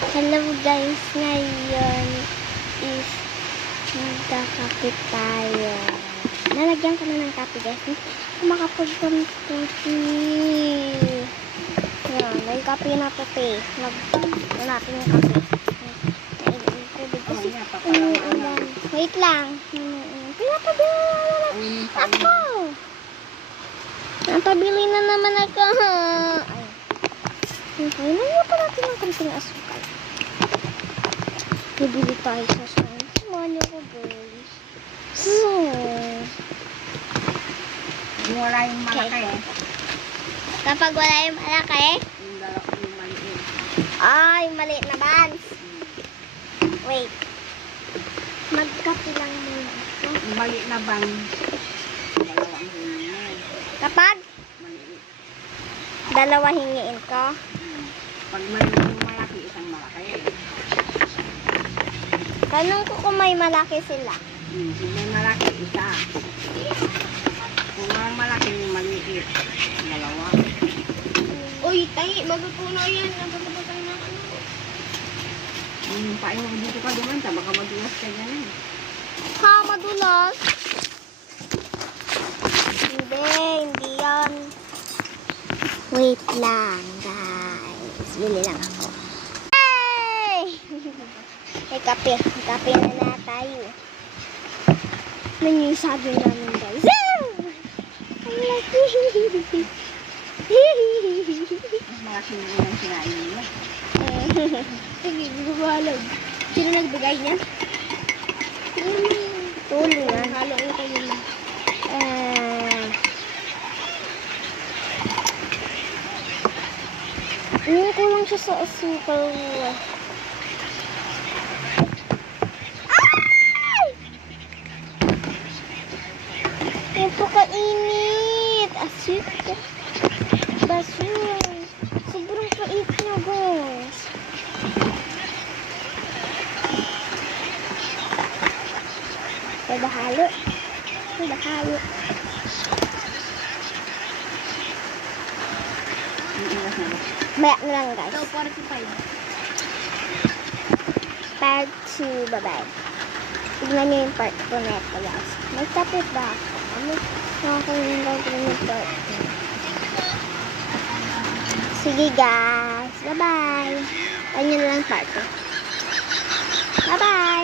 Hello guys, ngayon is magkakape tayo. Nalagyan ko na ng kape guys. Hindi ko makapag-coffee. Yan, may kape na puti. Lagyan natin yung kape. Wait lang. Pinapabili ako. Napabili na naman ako. Okay, nangyay pa natin ng konting asukal. Bibili tayo sa saan. Samahan niyo ko, guys. Wala yung malaki eh. Kapag wala yung malaki? Yung dalak yung maliit. Yung maliit na buns. Wait. Magkape lang muna. Yung maliit na bang dalawang hingi. Kapag Maliit. dalawa hingiin ko. Pag maliit yung malaki, isang malaki. Tanong ko kung may malaki sila. Kung may malaki, isa. Kung may malaki, yung maliit. Dalawa. Uy, tayo. Magpupuno yan. Nagpapapagay na ano. Yung pain mo dito ka dumanta, baka madulas ka dyan eh. Ha, madulas. Hindi yan. Wait lang, guys. Bili lang ako. Hey! May kape. May kape na tayo. Ano yung sabi namin, guys? Ang laki. Mas malaki yung unang sinain nila. Sige, gumalag. Sino nagbigay niya? Tulo yan. Halo ko kayo na. Hindi ko lang siya sa asukal. Ay! Ito kainit. Asukal. Basura. Sobrang kait niya, guys. Pwede halo. Pwede halo. Yung iwas na lang. Maya na lang, guys. So, 45. Part 2. Bye-bye. Tignan niyo yung part 2 na ito, guys. Magtapit ba ako? Nakakalimutan ko yung part 2. Sige, guys. Bye-bye. Ayun na lang part 2. Bye-bye.